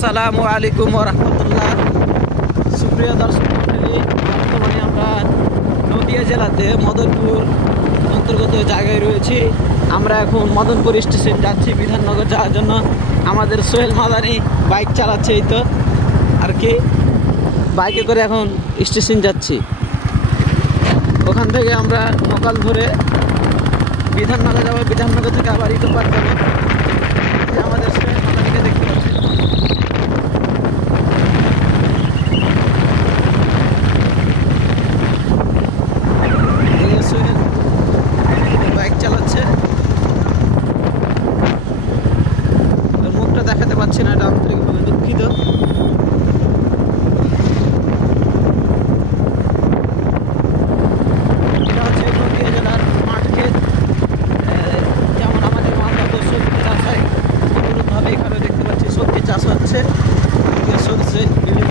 আসসালামু আলাইকুম ওয়া রাহমাতুল্লাহ। সুপ্রিয় দর্শক মণ্ডলী, বর্তমানে আমরা নদিয়া জেলাতে মদনপুর অন্তর্গত জায়গায় রয়েছি। আমরা এখন মদনপুর স্টেশন যাচ্ছি বিধাননগর যাওয়ার জন্য। আমাদের সোহেল মাদানি বাইক চালাচ্ছে, এই তো আর কি, বাইকে করে এখন স্টেশন যাচ্ছি। ওখান থেকে আমরা লোকাল ধরে বিধাননগর যাবো, বিধাননগর থেকে আবার ইকো পার্ক যাবো। আমাদের সোহেল মাদানিকে দেখতে পাচ্ছি। সোহেল বাইক চালাচ্ছে, মুখটা দেখাতে পাচ্ছি না, এটা আন্তরিকভাবে দুঃখিত। এটা হচ্ছে নদিয়া জেলার মাঠ ক্ষেত, যেমন আমাদের মালদা সবজি চাষ হয়, অনুরূপভাবে এখানে দেখতে পাচ্ছি সবজি চাষ হচ্ছে, সরষে, বিভিন্ন